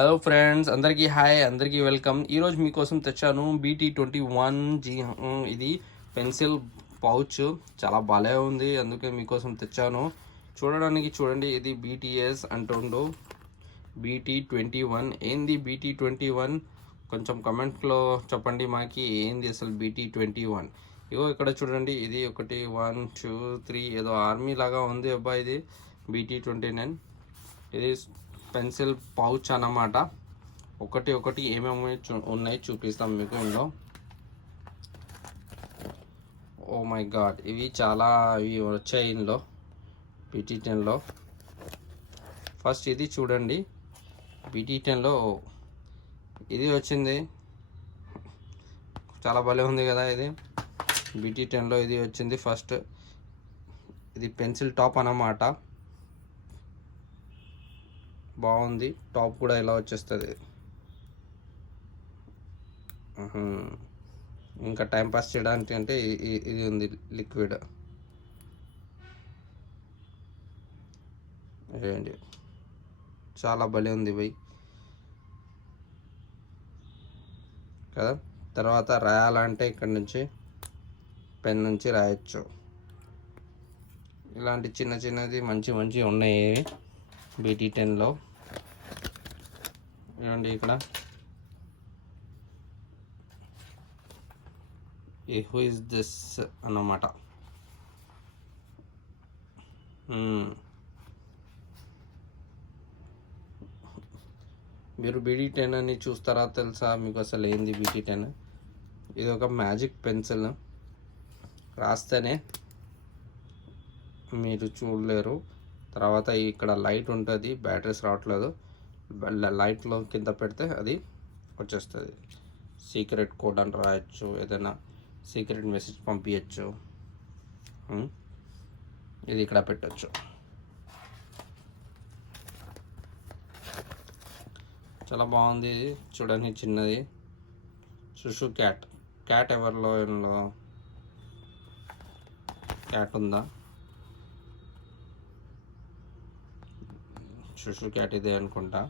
Hello friends, అందరికీ hi, అందరికీ welcome. ఈరోజు మీకోసం తెచ్చాను BT21 జీ. ఇది పెన్సిల్ పౌచ్ చాలా భలే ఉంది, అందుకే మీకోసం తెచ్చాను. చూడండి, ఇది BTS అంటుండు. BT21 ఏంది? BT21 కొంచెం కమెంట్లో చెప్పండి మాకి, ఏంది అసలు BT21. ఇగో ఇక్కడ చూడండి, ఇది 1 1 2 3 ఏదో ఆర్మీ లాగా ఉంది అబ్బా. ఇది BT29. ఇది పెన్సిల్ పౌచ్ అన్నమాట. ఒకటి ఏమేమి ఉన్నాయి చూపిస్తాం మీకు ఇందులో. ఓ మై గాడ్, ఇవి వచ్చాయి ఇందులో BT10లో. ఫస్ట్ ఇది చూడండి, BT10లో ఇది వచ్చింది. చాలా భలే ఉంది కదా ఇది. BT10లో ఇది వచ్చింది ఫస్ట్. ఇది పెన్సిల్ టాప్ అన్నమాట. బాగుంది, టాప్ కూడా ఇలా వచ్చేస్తుంది. ఇంకా టైంపాస్ చేయడానికి అంటే ఇది ఉంది, లిక్విడ్. ఏంటి, చాలా భలే ఉంది బై కదా. తర్వాత రాయాలంటే ఇక్కడ నుంచి పెన్ నుంచి రాయొచ్చు. ఇలాంటి చిన్నది మంచి ఉన్నాయి BT10లో. చూడండి ఇక్కడ, హూ ఇస్ దిస్ అన్నమాట. మీరు BT10 అని చూస్తారా? తెలుసా మీకు అసలు ఏంది BT10? ఇది ఒక మ్యాజిక్ పెన్సిల్. రాస్తేనే మీరు చూడలేరు. తర్వాత ఇక్కడ లైట్ ఉంటుంది, బ్యాటరీస్ రావట్లేదు. లైట్లో కింద పెడితే అది వచ్చేస్తుంది. సీక్రెట్ కోడ్ అని రాయొచ్చు, ఏదైనా సీక్రెట్ మెసేజ్ పంపించచ్చు. ఇది ఇక్కడ పెట్టచ్చు. చాలా బాగుంది చూడండి, చిన్నది. షుషు క్యాట్ ఎవరిలో క్యాట్ ఉందా? షుషు క్యాట్ ఇదే అనుకుంటా.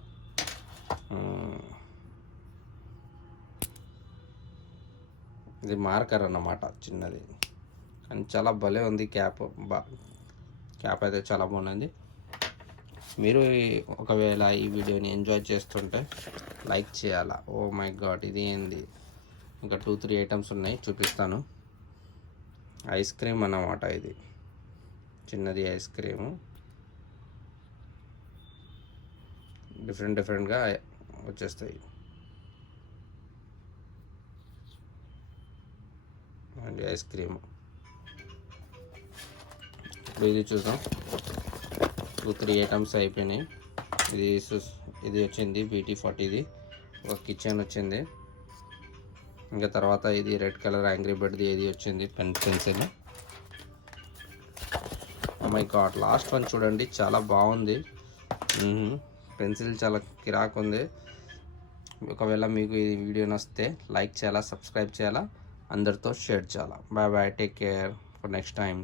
ఇది మార్కర్ అన్నమాట, చిన్నది, కానీ చాలా భలే ఉంది. క్యాప్ అయితే చాలా బాగుంది. మీరు ఒకవేళ ఈ వీడియోని ఎంజాయ్ చేస్తుంటే లైక్ చేయాలా. ఓ మై గాడ్, ఇది ఏంది? ఇంకా 2-3 ఐటమ్స్ ఉన్నాయి, చూపిస్తాను. ఐస్ క్రీమ్ అన్నమాట. ఇది చిన్నది ఐస్ క్రీము. డిఫరెంట్గా వచ్చేస్తాయి. And ice cream. ఇప్పుడు ఇది చూద్దాం. 2-3 ఐటమ్స్ అయిపోయినాయి. ఇది వచ్చింది BT40. ఇది ఒక కిచెన్ వచ్చింది. ఇంకా తర్వాత ఇది రెడ్ కలర్ యాంగ్రీ బర్డ్ది ఇది వచ్చింది, pencil. Oh my God, last one చూడండి, చాలా బాగుంది. పెన్సిల్ చాలా కిరాక్ ఉంది. ఒకవేళ మీకు ఈ వీడియో నచ్చితే లైక్ చేయాలా, సబ్స్క్రైబ్ చేయాలా, అందరితో షేర్ చేయాలా. Bye bye, take care for next time.